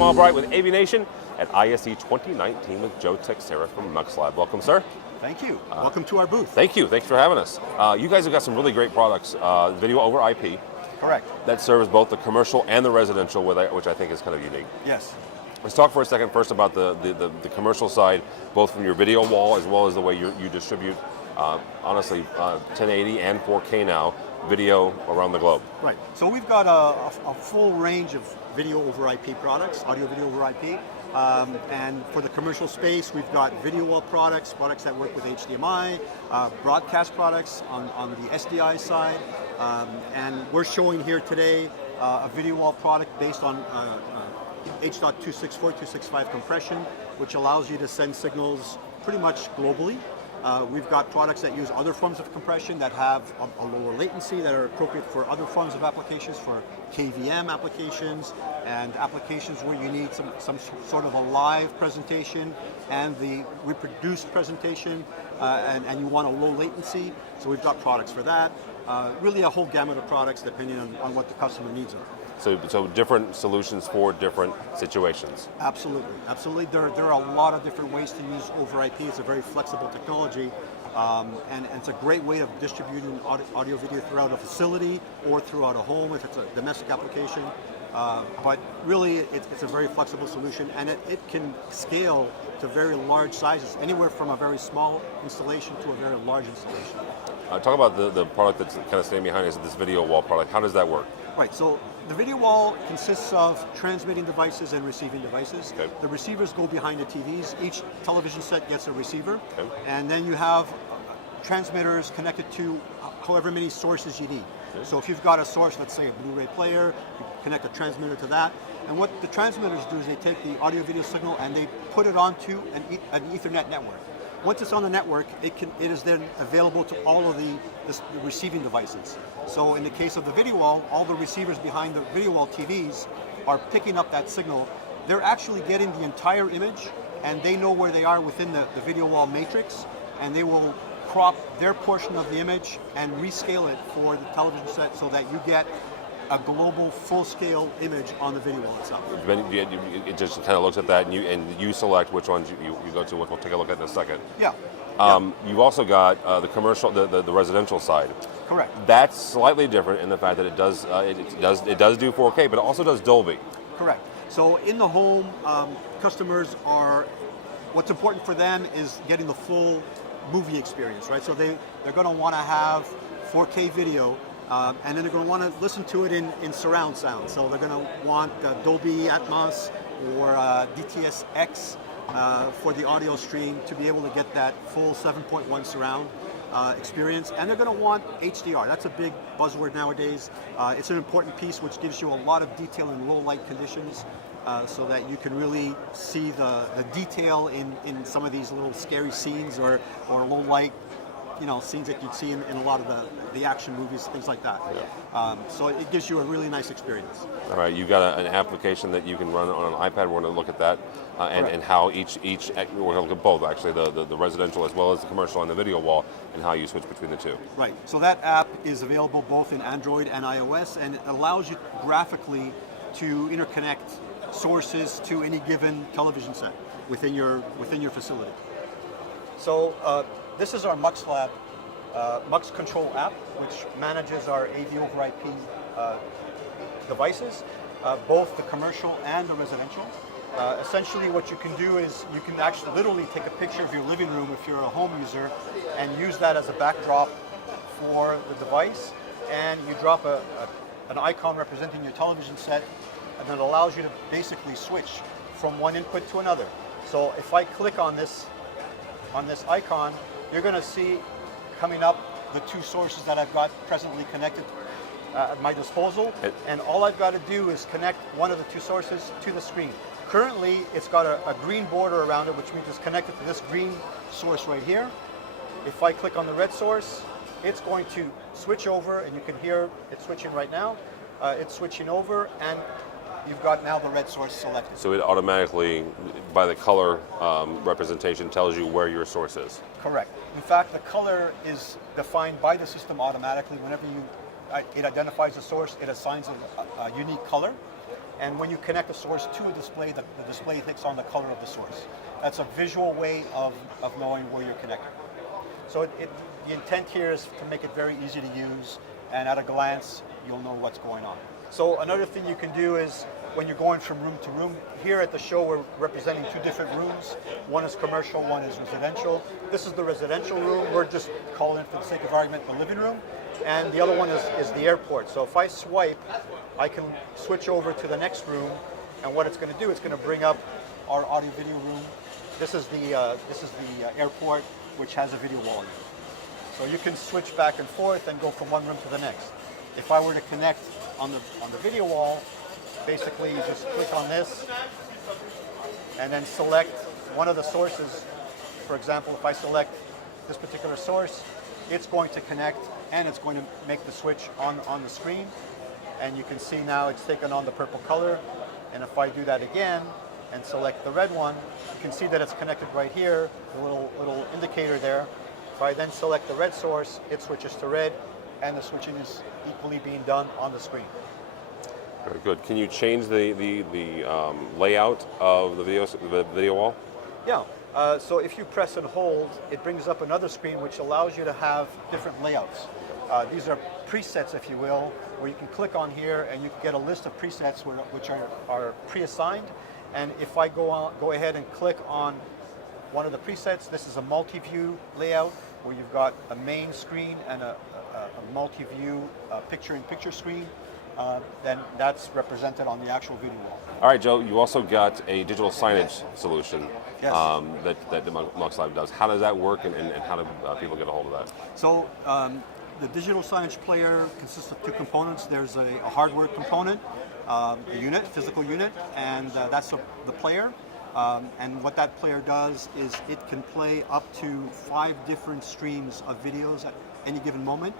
Tim Albright with AVNation at ISE 2019 with Joe Texera from MuxLab. Welcome, sir. Thank you. Welcome to our booth. Thank you. Thanks for having us. You guys have got some really great products, video over IP. Correct. That serves both the commercial and the residential, which I think is kind of unique. Yes. Let's talk for a second first about the commercial side, both from your video wall as well as the way you distribute, honestly, 1080 and 4K now, video around the globe. Right. So we've got a full range of video over IP products, audio video over IP. And for the commercial space, we've got video wall products that work with HDMI, broadcast products on the SDI side, and we're showing here today a video wall product based on H.264, 265 compression, which allows you to send signals pretty much globally. We've got products that use other forms of compression that have a lower latency, that are appropriate for other forms of applications, for KVM applications, and applications where you need some sort of a live presentation and the reproduced presentation, and you want a low latency. So we've got products for that. Really a whole gamut of products depending on what the customer needs are. So different solutions for different situations. Absolutely, absolutely. There are a lot of different ways to use over IP. It's a very flexible technology, and it's a great way of distributing audio video throughout a facility or throughout a home if it's a domestic application. But really, it's a very flexible solution, and it can scale to very large sizes, anywhere from a very small installation to a very large installation. Talk about the product that's kind of standing behind us, this video wall product. How does that work? Right, so the video wall consists of transmitting devices and receiving devices. Okay. The receivers go behind the TVs. Each television set gets a receiver, okay, and then you have transmitters connected to however many sources you need. Okay. So if you've got a source, let's say a Blu-ray player, you connect a transmitter to that, and what the transmitters do is they take the audio video signal and they put it onto an Ethernet network. Once it's on the network, it is then available to all of the receiving devices. So in the case of the video wall, all the receivers behind the video wall TVs are picking up that signal. They're actually getting the entire image, and they know where they are within the video wall matrix, and they will crop their portion of the image and rescale it for the television set so that you get a global full-scale image on the video wall itself. It just kind of looks at that, and you select which ones you go to, which we'll take a look at in a second. Yeah. You've also got the commercial, the residential side. Correct. That's slightly different in the fact that it does do 4K, but it also does Dolby. Correct. So in the home, customers what's important for them is getting the full movie experience, right? So they're going to want to have 4K video. And then they're going to want to listen to it in surround sound. So they're going to want Dolby Atmos or DTS:X for the audio stream to be able to get that full 7.1 surround experience. And they're going to want HDR. That's a big buzzword nowadays. It's an important piece which gives you a lot of detail in low light conditions so that you can really see the detail in some of these little scary scenes or low light scenes that you'd see in a lot of the action movies, things like that. Yeah. So it gives you a really nice experience. All right, you've got an application that you can run on an iPad. We're going to look at that and how we're going to look at both actually, the residential as well as the commercial and the video wall, and how you switch between the two. Right, so that app is available both in Android and iOS, and it allows you graphically to interconnect sources to any given television set within your facility. So this is our MuxLab Mux Control app, which manages our AV over IP devices, both the commercial and the residential. Essentially what you can do is you can actually literally take a picture of your living room if you're a home user and use that as a backdrop for the device, and you drop an icon representing your television set, and it allows you to basically switch from one input to another. So if I click on this icon, you're going to see coming up the two sources that I've got presently connected at my disposal, and all I've got to do is connect one of the two sources to the screen. Currently, it's got a green border around it, which means it's connected to this green source right here. If I click on the red source, it's going to switch over, and you can hear it switching right now. It's switching over, and you've got now the red source selected. So it automatically, by the color representation, tells you where your source is. Correct. In fact, the color is defined by the system automatically. Whenever it identifies a source, it assigns a unique color. and when you connect the source to a display, the display takes on the color of the source. That's a visual way of knowing where you're connected. So the intent here is to make it very easy to use, and at a glance, you'll know what's going on. So another thing you can do is, when you're going from room to room, here at the show we're representing two different rooms. One is commercial, one is residential. This is the residential room. We're just calling it, for the sake of argument, the living room. And the other one is the airport. So if I swipe, I can switch over to the next room, and what it's going to do, it's going to bring up our audio video room. This is the airport, which has a video wall in it. So you can switch back and forth and go from one room to the next. If I were to connect on the video wall, basically you just click on this and then select one of the sources. For example, if I select this particular source, it's going to connect and it's going to make the switch on the screen. And you can see now it's taken on the purple color. And if I do that again and select the red one, you can see that it's connected right here, the little indicator there. If I then select the red source, it switches to red, and the switching is equally being done on the screen. Very good. Can you change the layout of the video wall? Yeah. So if you press and hold, it brings up another screen which allows you to have different layouts. These are presets, if you will, where you can click on here and you can get a list of presets which are pre-assigned. And if I go ahead and click on one of the presets, this is a multi-view layout where you've got a main screen and a multi-view picture-in-picture screen. Then that's represented on the actual video wall. All right, Joe, you also got a digital signage solution. Yes. That the MuxLab does. How does that work, and how do people get a hold of that? So the digital signage player consists of two components. There's a hardware component, a unit, physical unit, and that's the player. And what that player does is it can play up to 5 different streams of videos at any given moment.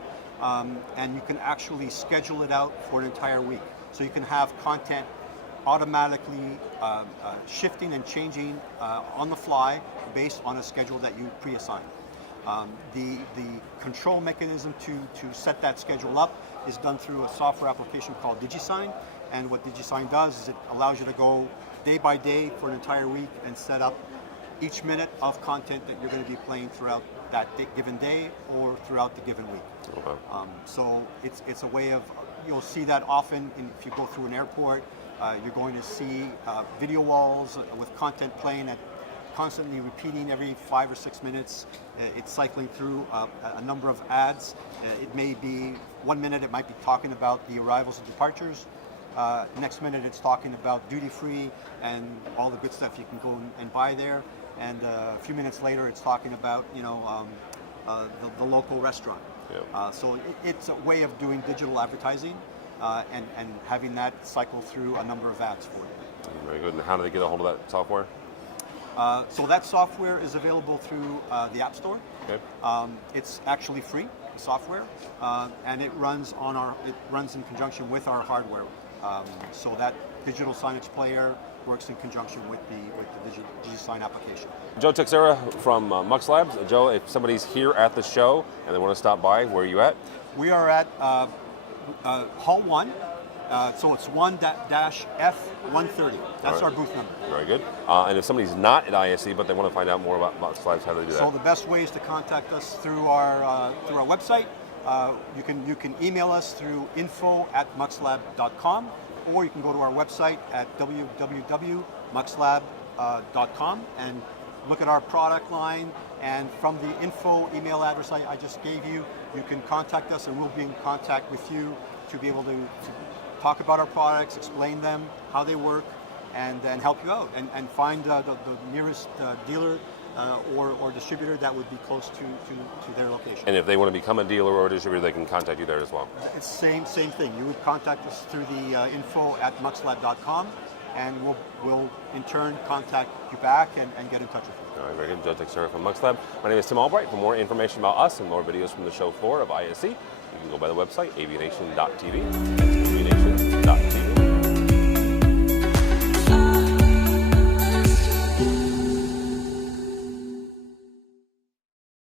And you can actually schedule it out for an entire week. So you can have content automatically shifting and changing on the fly based on a schedule that you pre-assign. The control mechanism to set that schedule up is done through a software application called DigiSign. And what DigiSign does is it allows you to go day by day for an entire week and set up each minute of content that you're going to be playing throughout that given day or throughout the given week. Okay. So it's a way of, you'll see that often if you go through an airport, you're going to see video walls with content playing at constantly repeating every 5 or 6 minutes. It's cycling through a number of ads. It may be 1 minute it might be talking about the arrivals and departures. Next minute it's talking about duty free and all the good stuff you can go and buy there. And a few minutes later it's talking about the local restaurant. Yep. So it's a way of doing digital advertising and having that cycle through a number of ads for you. Very good. And how do they get a hold of that software? So that software is available through the App Store. Okay. It's actually free, the software, and it runs in conjunction with our hardware. So that digital signage player works in conjunction with the DigiSign application. Joe Teixeira from MuxLab. Joe, if somebody's here at the show and they want to stop by, where are you at? We are at Hall 1. So it's 1-F130. That's our booth number. Very good. And if somebody's not at ISE but they want to find out more about MuxLab, how do they do that? So the best way is to contact us through our website. You can email us through info@muxlab.com, or you can go to our website at www.muxlab.com and look at our product line. And from the info email address I just gave you, you can contact us and we'll be in contact with you to be able to talk about our products, explain them, how they work, and help you out and find the nearest dealer or distributor that would be close to their location. And if they want to become a dealer or a distributor, they can contact you there as well? It's same thing. You would contact us through the info@muxlab.com, and we'll in turn contact you back and get in touch with you. All right, very good. Joe Teixeira from MuxLab. My name is Tim Albright. For more information about us and more videos from the show floor of ISE, you can go by the website, avnation.tv. That's avnation.tv.